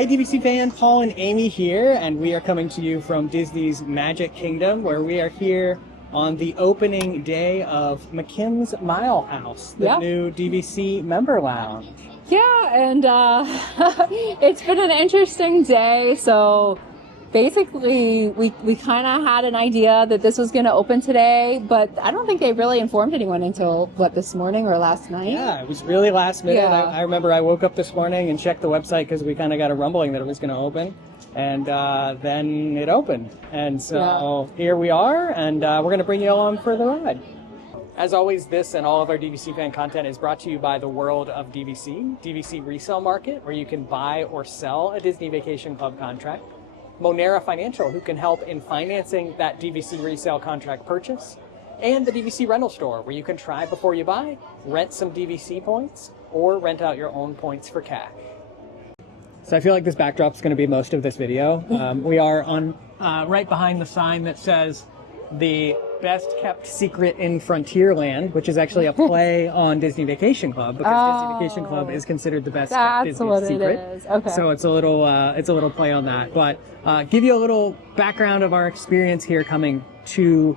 Hey DVC fan, Paul and Amy here, and we are coming to you from Disney's Magic Kingdom, where we are here on the opening day of McKim's Mile House, the new DVC Member Lounge. Yeah, and it's been an interesting day. So basically, we kind of had an idea that this was going to open today, but I don't think they really informed anyone until, this morning or last night? Yeah, it was really last minute. Yeah. I remember I woke up this morning and checked the website because we kind of got a rumbling that it was going to open, and then it opened. And so here we are, and we're going to bring you along for the ride. As always, this and all of our DVC fan content is brought to you by the World of DVC, DVC Resale Market, where you can buy or sell a Disney Vacation Club contract, Monera Financial, who can help in financing that DVC resale contract purchase, and the DVC Rental Store, where you can try before you buy, rent some DVC points, or rent out your own points for cash. So I feel like this backdrop is going to be most of this video. We are on right behind the sign that says the best kept secret in Frontierland, which is actually a play on Disney Vacation Club, because Disney Vacation Club is considered the best kept Disney secret. It is. Okay. So it's a little play on that. But give you a little background of our experience here coming to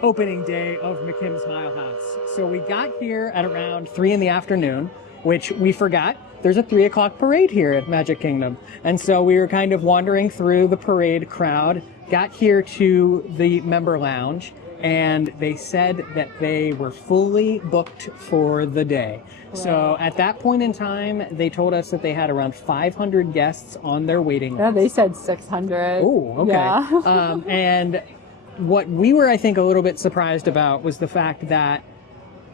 opening day of McKim's Mile House. So we got here at around 3 in the afternoon, which we forgot. There's a 3 o'clock parade here at Magic Kingdom. And so we were kind of wandering through the parade crowd, got here to the member lounge, and they said that they were fully booked for the day. Wow. So at that point in time, they told us that they had around 500 guests on their waiting list. Yeah, they said 600. Oh, okay. Yeah. And what we were, I think, a little bit surprised about was the fact that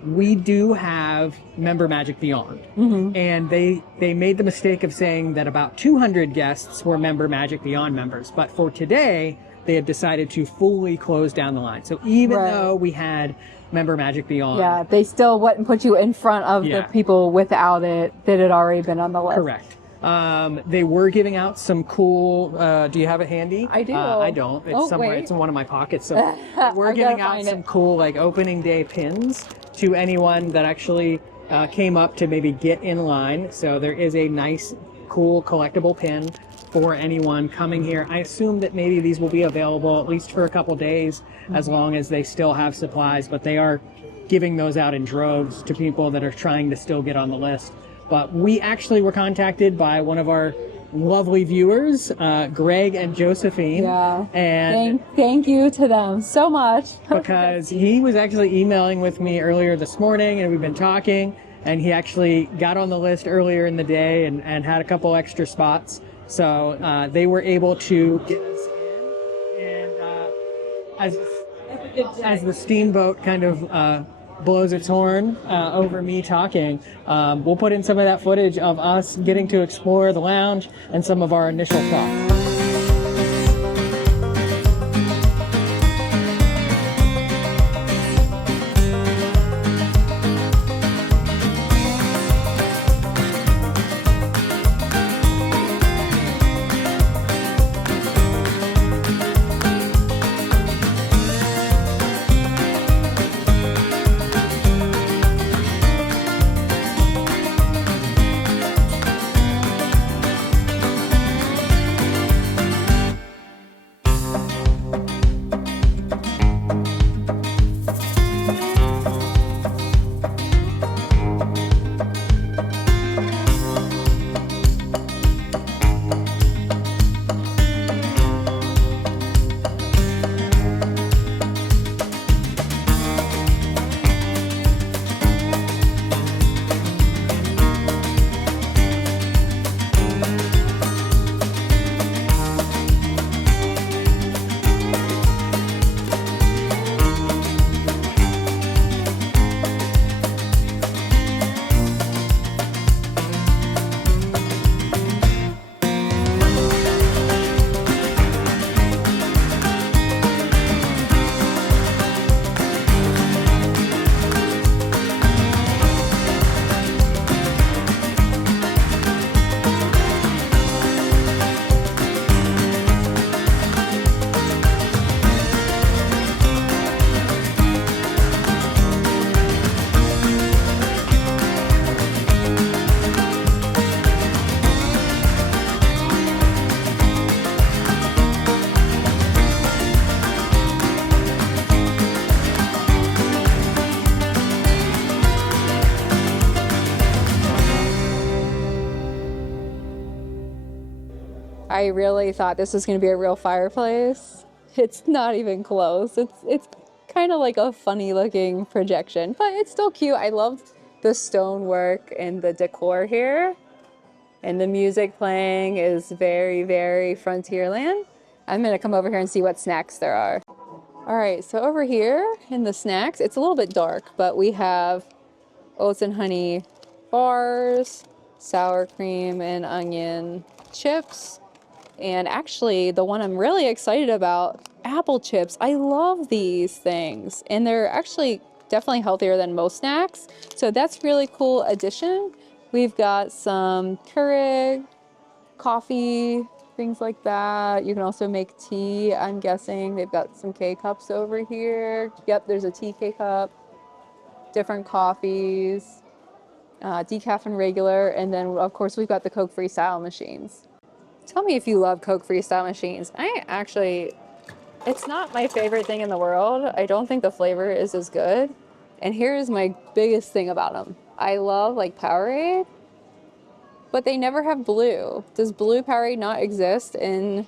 we do have Member Magic Beyond. Mm-hmm. And they made the mistake of saying that about 200 guests were Member Magic Beyond members. But for today, they had decided to fully close down the line. So even though we had Member Magic Beyond. Yeah, they still wouldn't put you in front of the people without it that had already been on the list. Correct. They were giving out some cool, do you have it handy? I do. I don't. It's somewhere. Wait. It's in one of my pockets. So we're giving out some cool opening day pins to anyone that actually came up to maybe get in line. So there is a nice, cool collectible pin for anyone coming here. I assume that maybe these will be available at least for a couple days, as long as they still have supplies, but they are giving those out in droves to people that are trying to still get on the list. But we actually were contacted by one of our lovely viewers, Greg and Josephine. Yeah. And thank you to them so much. Because he was actually emailing with me earlier this morning, and we've been talking, and he actually got on the list earlier in the day and had a couple extra spots. So they were able to get us in, and as the steamboat kind of blows its horn over me talking, we'll put in some of that footage of us getting to explore the lounge and some of our initial thoughts. I really thought this was going to be a real fireplace. It's not even close. It's kind of like a funny looking projection, but it's still cute. I loved the stonework and the decor here. And the music playing is very, very Frontierland. I'm going to come over here and see what snacks there are. All right, so over here in the snacks, it's a little bit dark, but we have oats and honey bars, sour cream and onion chips, and actually the one I'm really excited about, apple chips. I love these things, and they're actually definitely healthier than most snacks, so that's really cool addition. We've got some Keurig, coffee, things like that. You can also make tea, I'm guessing. They've got some K-cups over here. Yep, there's a tea K-cup, different coffees, decaf and regular, and then of course we've got the Coke Freestyle machines. Tell me if you love Coke Freestyle machines. It's not my favorite thing in the world. I don't think the flavor is as good. And here's my biggest thing about them. I love like Powerade, but they never have blue. Does blue Powerade not exist in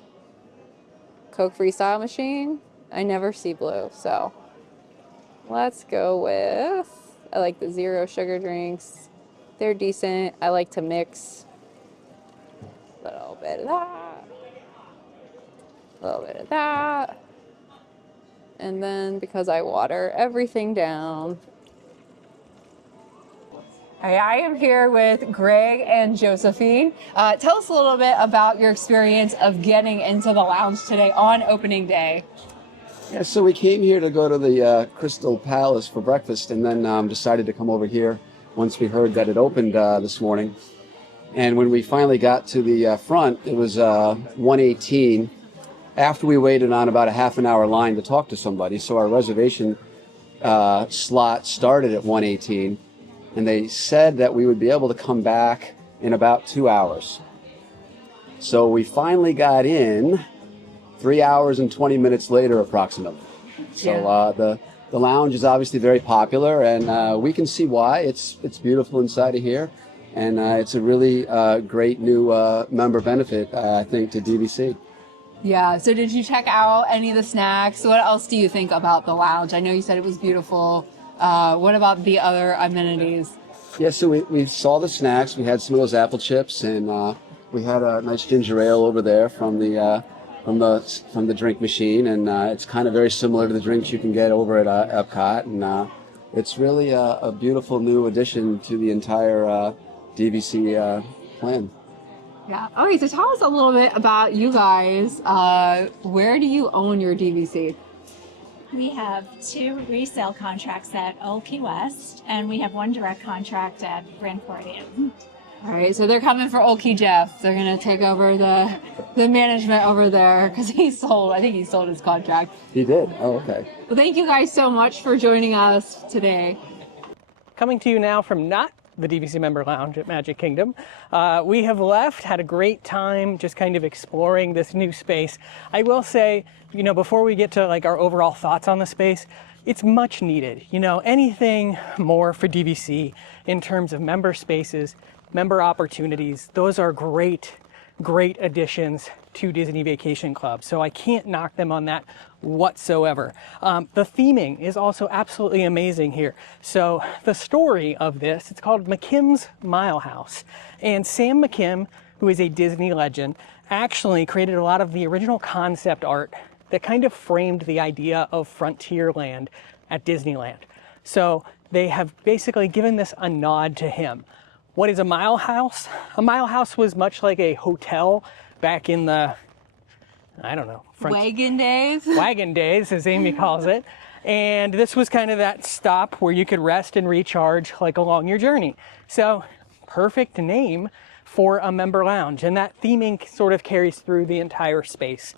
Coke Freestyle machine? I never see blue, so let's go with, I like the zero sugar drinks. They're decent. I like to mix a little bit of that, a little bit of that. And then because I water everything down. I am here with Greg and Josephine. Tell us a little bit about your experience of getting into the lounge today on opening day. Yeah, so we came here to go to the Crystal Palace for breakfast, and then decided to come over here once we heard that it opened this morning. And when we finally got to the front, it was 1:18. After we waited on about a half an hour line to talk to somebody, so our reservation slot started at 1:18, and they said that we would be able to come back in about 2 hours. So we finally got in 3 hours and 20 minutes later, approximately. So the lounge is obviously very popular, and we can see why. It's beautiful inside of here, and it's a really great new member benefit, I think, to DVC. Yeah, so did you check out any of the snacks? What else do you think about the lounge? I know you said it was beautiful. What about the other amenities? Yeah, so we saw the snacks. We had some of those apple chips, and we had a nice ginger ale over there from the drink machine, and it's kind of very similar to the drinks you can get over at Epcot, and it's really a beautiful new addition to the entire DVC plan. Yeah. Okay, so tell us a little bit about you guys. Where do you own your DVC? We have 2 resale contracts at Old Key West, and we have 1 direct contract at Grand Floridian. All right, so they're coming for Old Key Jeff. They're going to take over the management over there because I think he sold his contract. He did? Oh, okay. Well, thank you guys so much for joining us today. Coming to you now from not the DVC Member Lounge at Magic Kingdom. We have left, had a great time just kind of exploring this new space. I will say, before we get to like our overall thoughts on the space, it's much needed. Anything more for DVC in terms of member spaces, member opportunities, those are great additions to Disney Vacation Club. So I can't knock them on that whatsoever. The theming is also absolutely amazing here. So the story of this, it's called McKim's Mile House. And Sam McKim, who is a Disney legend, actually created a lot of the original concept art that kind of framed the idea of Frontierland at Disneyland. So they have basically given this a nod to him. What is a mile house? A mile house was much like a hotel back in the, Wagon days? Wagon days, as Amy calls it. And this was kind of that stop where you could rest and recharge like along your journey. So perfect name for a member lounge. And that theming sort of carries through the entire space.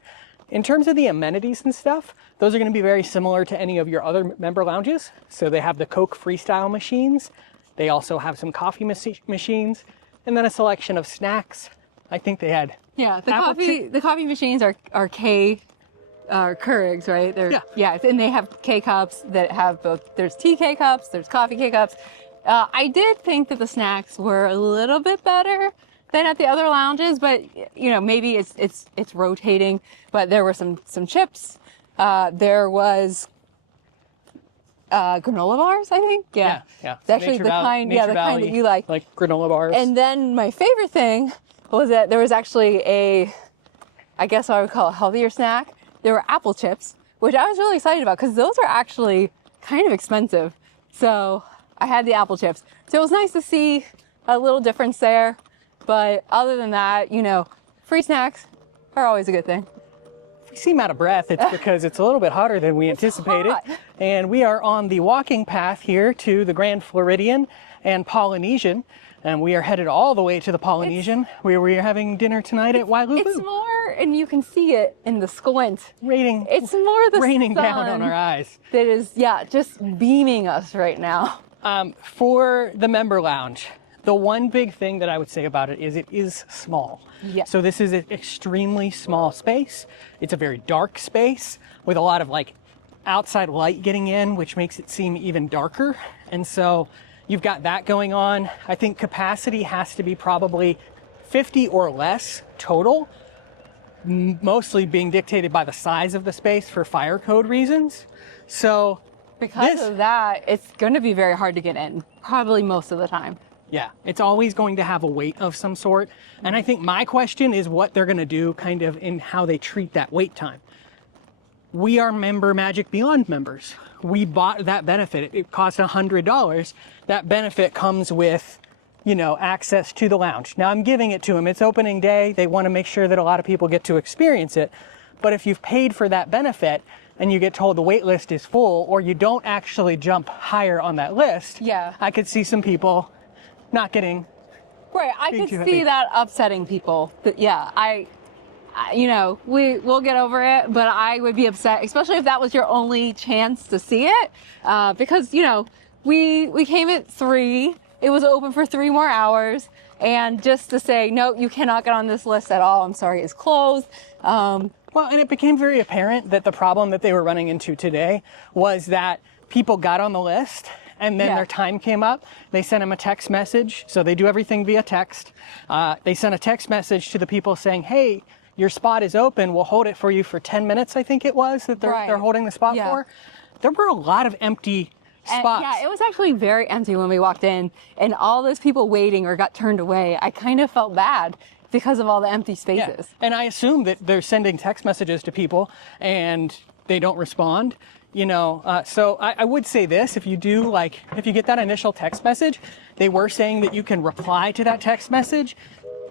In terms of the amenities and stuff, those are going to be very similar to any of your other member lounges. So they have the Coke Freestyle machines. They also have some coffee machines, and then a selection of snacks. I think they had the coffee machines are Keurigs, right? And they have K-cups that have both. There's tea K-cups, there's coffee K-cups. I did think that the snacks were a little bit better than at the other lounges, but maybe it's rotating. But there were some chips. There was granola bars, I think. Yeah. It's actually the kind that you like. Like granola bars. And then my favorite thing was that there was actually I guess I would call it a healthier snack. There were apple chips, which I was really excited about because those are actually kind of expensive. So I had the apple chips. So it was nice to see a little difference there. But other than that, free snacks are always a good thing. If we seem out of breath, it's because it's a little bit hotter than we anticipated. Hot. And we are on the walking path here to the Grand Floridian and Polynesian. And we are headed all the way to the Polynesian, where we are having dinner tonight at Wailubu. It's more, and you can see it in the squint. It's more the raining sun down on our eyes. that is, just beaming us right now. For the member lounge, the one big thing that I would say about it is small. Yeah. So this is an extremely small space. It's a very dark space with a lot of outside light getting in, which makes it seem even darker. And so you've got that going on. I think capacity has to be probably 50 or less total, mostly being dictated by the size of the space for fire code reasons. So Because of that, it's going to be very hard to get in, probably most of the time. yeah, it's always going to have a wait of some sort. And I think my question is what they're going to do kind of in how they treat that wait time. We are member Magic Beyond members. We bought that benefit. It cost $100. That benefit comes with, access to the lounge. Now I'm giving it to them. It's opening day. They want to make sure that a lot of people get to experience it. But if you've paid for that benefit and you get told the wait list is full, or you don't actually jump higher on that list, Yeah. I could see some people not getting. Right, I Being could too see heavy. that upsetting people. But yeah, we'll get over it, but I would be upset, especially if that was your only chance to see it, because we came at 3. It was open for 3 more hours, and just to say no, you cannot get on this list at all. I'm sorry, it's closed. Well, and it became very apparent that the problem that they were running into today was that people got on the list and then Yeah. their time came up. They sent them a text message. So they do everything via text. They sent a text message to the people saying, hey, your spot is open. We'll hold it for you for 10 minutes, I think it was, that they're Right. holding the spot Yeah. for. There were a lot of empty And, spots. yeah, it was actually very empty when we walked in, and all those people waiting or got turned away. I kind of felt bad because of all the empty Yeah. spaces. And I assume that they're sending text messages to people and they don't respond, so I would say this, if you get that initial text message, they were saying that you can reply to that text message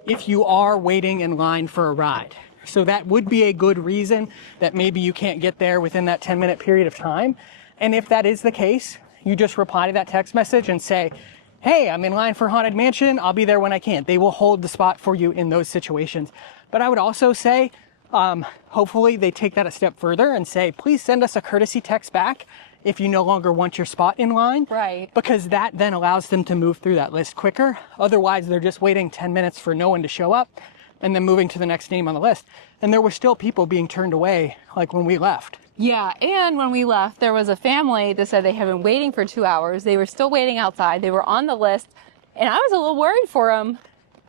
if you are waiting in line for a ride. So that would be a good reason that maybe you can't get there within that 10-minute period of time. And if that is the case, you just reply to that text message and say, hey, I'm in line for Haunted Mansion. I'll be there when I can. They will hold the spot for you in those situations. But I would also say, hopefully they take that a step further and say, please send us a courtesy text back if you no longer want your spot in line. Right. Because that then allows them to move through that list quicker. Otherwise, they're just waiting 10 minutes for no one to show up and then moving to the next name on the list. And there were still people being turned away, like when we left. Yeah, and when we left, there was a family that said they had been waiting for 2 hours. They were still waiting outside. They were on the list, and I was a little worried for them.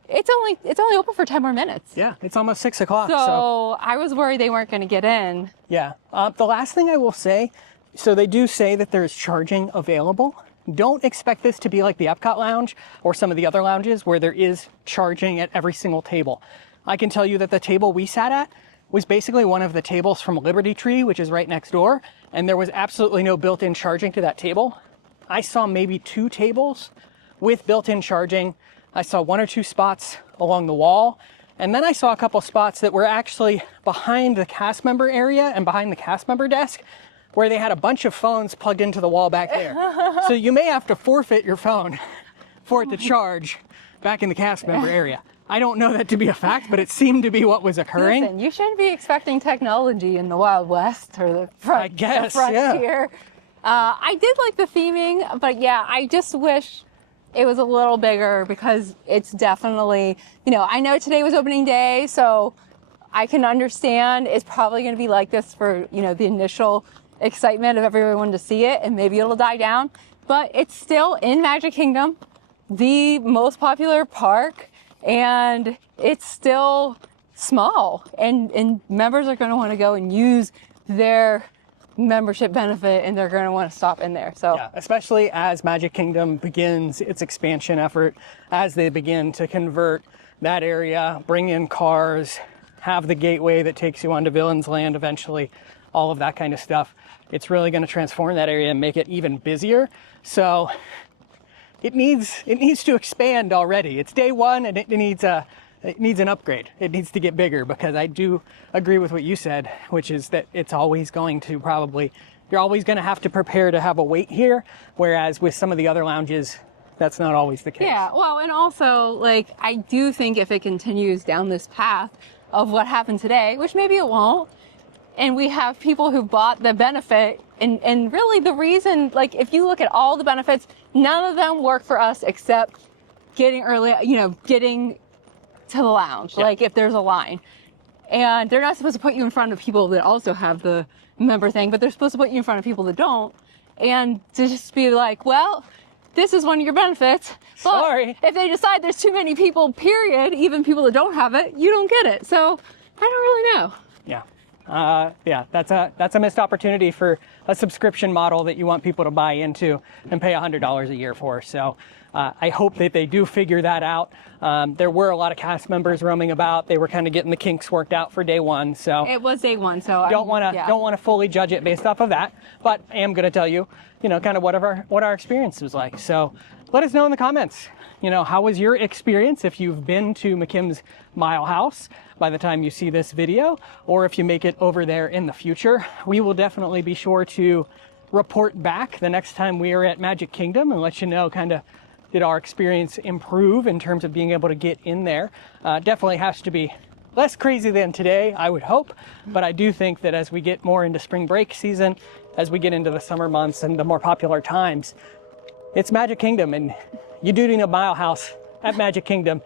It's only open for 10 more minutes. Yeah, it's almost 6 o'clock. So I was worried they weren't going to get in. Yeah. The last thing I will say, so they do say that there's charging available. Don't expect this to be like the Epcot Lounge or some of the other lounges where there is charging at every single table. I can tell you that the table we sat at was basically one of the tables from Liberty Tree, which is right next door, and there was absolutely no built-in charging to that table. I saw maybe 2 tables with built-in charging. I saw 1 or 2 spots along the wall, and then I saw a couple spots that were actually behind the cast member area and behind the cast member desk, where they had a bunch of phones plugged into the wall back there. So you may have to forfeit your phone for it to charge back in the cast member area. I don't know that to be a fact, but it seemed to be what was occurring. Listen, you shouldn't be expecting technology in the Wild West or the frontier. I did like the theming, but yeah, I just wish it was a little bigger because it's definitely, I know today was opening day, so I can understand it's probably going to be like this for, the initial excitement of everyone to see it, and maybe it'll die down, but it's still in Magic Kingdom, the most popular park. and it's still small, and members are going to want to go and use their membership benefit, and they're going to want to stop in there. So yeah, especially as Magic Kingdom begins its expansion effort, as they begin to convert that area, bring in cars, have the gateway that takes you onto Villains Land eventually, all of that kind of stuff. It's really going to transform that area and make it even busier. So it needs to expand already. It's day one, and it needs an upgrade. It needs to get bigger, because I do agree with what you said, which is that it's always going to you're always going to have to prepare to have a wait here, whereas with some of the other lounges, that's not always the case. yeah, well, and also, like, I do think if it continues down this path of what happened today, which maybe it won't, and we have people who bought the benefit, and really the reason, like, if you look at all the benefits, none of them work for us except getting getting to the lounge, yeah. like if there's a line. And they're not supposed to put you in front of people that also have the member thing, but they're supposed to put you in front of people that don't. And to just be like, well, this is one of your benefits. But Sorry. if they decide there's too many people, period, even people that don't have it, you don't get it. So I don't really know. Yeah. That's a missed opportunity for a subscription model that you want people to buy into and pay $100 a year for. So I hope that they do figure that out. There were a lot of cast members roaming about. They were kind of getting the kinks worked out for day one. So It was day one, so don't want to fully judge it based off of that. But I am going to tell you, kind of what our experience was like. So let us know in the comments. How was your experience if you've been to McKim's Mile House by the time you see this video, or if you make it over there in the future. We will definitely be sure to report back the next time we are at Magic Kingdom and let you know kind of did our experience improve in terms of being able to get in there. Definitely has to be less crazy than today, I would hope, but I do think that as we get more into spring break season, as we get into the summer months and the more popular times, it's Magic Kingdom, and you do need a Mile House at Magic Kingdom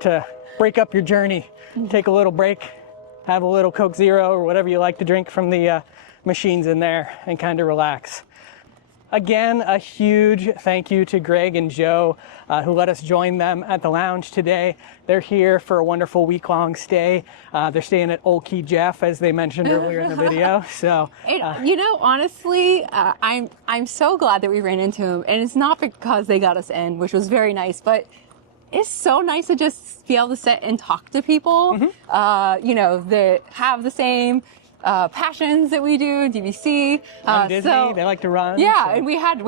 to break up your journey, take a little break, have a little Coke Zero or whatever you like to drink from the machines in there, and kind of relax. Again, a huge thank you to Greg and Joe who let us join them at the lounge today. They're here for a wonderful week-long stay. They're staying at Old Key Jeff, as they mentioned earlier in the video. So, honestly, I'm so glad that we ran into them, and it's not because they got us in, which was very nice, but it's so nice to just be able to sit and talk to people, that have the same passions that we do, DVC. and Disney, they like to run. Yeah, so. and we had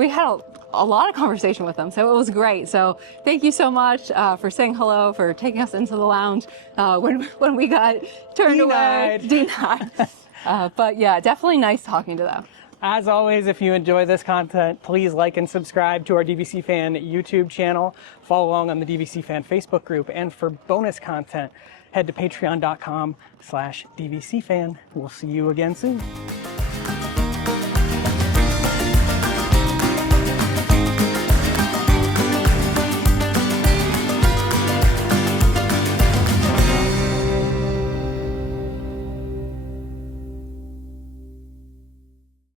a lot of conversation with them, so it was great. So thank you so much for saying hello, for taking us into the lounge when we got turned away. Denied. But yeah, definitely nice talking to them. As always, if you enjoy this content, please like and subscribe to our DVC Fan YouTube channel. Follow along on the DVC Fan Facebook group. And for bonus content, head to patreon.com/DVC Fan. We'll see you again soon.